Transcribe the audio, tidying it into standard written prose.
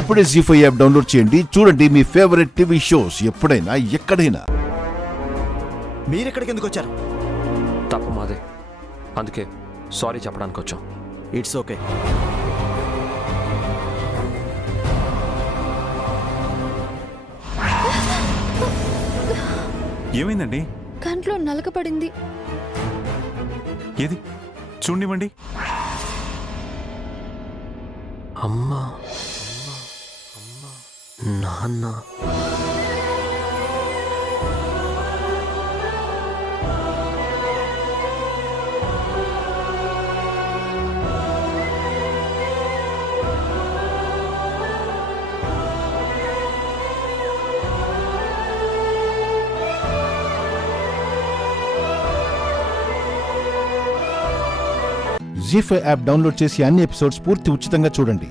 ఇప్పుడే జీ5 app download చేయండి. చూడండి మీ ఫేవరెట్ టీవీ షోస్ ఎప్పుడైనా ఎక్కడైనా. మీరెక్కడికి ఎందుకు వచ్చారు? తప్పు మాదే, అందుకే సారీ చెప్పడానికి వచ్చాం. It's okay. ఏమైందండి? కంట్లో నలకపడింది. ఏది చూడండివ్వండి. అమ్మా, నాన్న, జీ5 యాప్ డౌన్లోడ్ చేసి అన్ని ఎపిసోడ్స్ పూర్తి ఉచితంగా చూడండి.